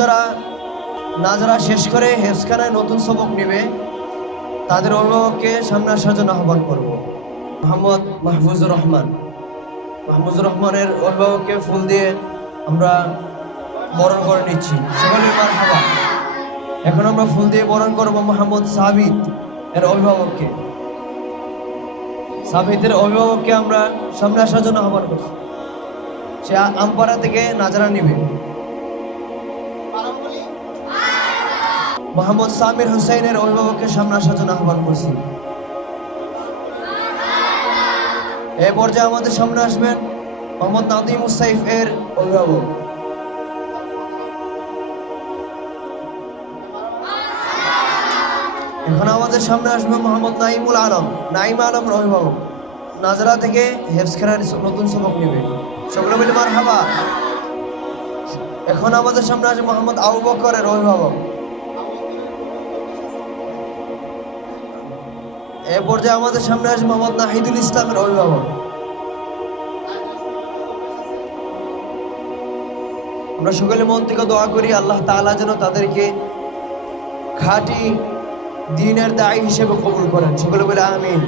যারা নাজরা শেষ করে হেফজখানায় নতুন সবক নেবে তাদের অভিভাবককে সামনে আসার জন্য আহ্বান করব। মোহাম্মদ মাহফুজুর রহমানের অভিভাবককে ফুল দিয়ে আমরা বরণ করে নিচ্ছি। সকলে মারহাবা। এখন আমরা ফুল দিয়ে বরণ করব মোহাম্মদ সাবিত এর অভিভাবককে। সাবিতের অভিভাবককে আমরা সামনে আসার জন্য আহ্বান করছি। সে আমপাড়া থেকে নাজরা নিবে। মোহাম্মদ সামির হুসাইনের অভিভাবককে সামনে আসার জন্য আহ্বান করছি। এ পর্যায়ে আমাদের সামনে আসবেন মোহাম্মদ নাদিম মুসাইফ এর অভিভাবক। এখন আমাদের সামনে আসবে মোহাম্মদ নাইম আলমের অভিভাবক। নাজরা থেকে হেফজখানার নতুন সবক নেবে। সকলে মিলে মারহাবা। এখন আমাদের সামনে আসবে মোহাম্মদ আবু বকরের অভিভাবক। এ পর্যায়ে আমাদের সামনে আসবে মোহাম্মদ নাহিদুল ইসলামের অভিভাবক। আমরা সকলে মন থেকে দোয়া করি আল্লাহ তাআলা যেন তাদেরকে খাঁটি দ্বীনের দায়ী হিসেবে কবুল করেন। সকলে বলে আমিন।